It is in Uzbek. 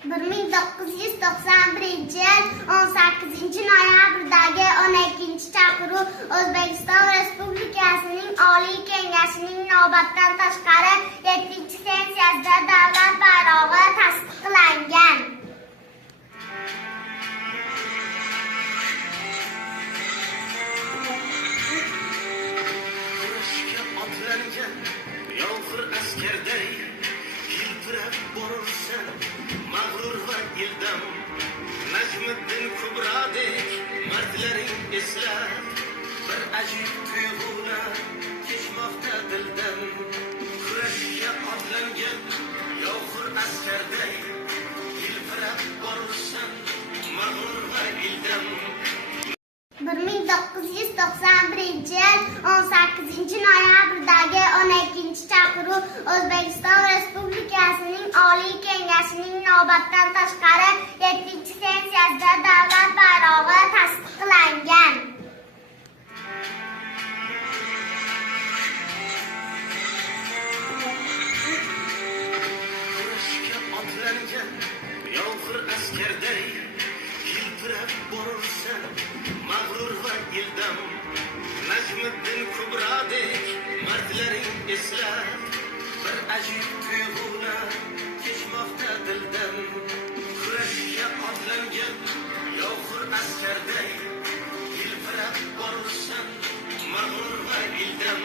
1991-yil 18-noyabrdagi 12-chaqiruv O'zbekiston Respublikasining Oliy Kengashining navbatdan tashqari 7-sessiyasida davlat bayrog'i tasdiqlangan. Yolg'ir askarday hilpirab borursan mag'rur va ildam Najmiddin Kubrodek mardlaring eslab bir ajib tuyg'ular kechmoqda dildan kurashga otlangan yolg'ir askarday hilpirab borursan mag'rur va ildam 1991-yil 18-noyabrdagi 12-chaqiruv O'zbekiston Respublikasining Oliy Kengashining navbatdan tashqari 7-sessiyasida davlat bayrog'i tasdiqlangan. Kurashga otlangan yolg'ir askarday hilpirab borursan mag'rur va ildam Najmiddin Kubrodek mardlaring eslab bir ajib tuyg'ular kechmoqda dildan kurashga otlangan yolg'ir askarday hilpirab borursan mag'rur va ildam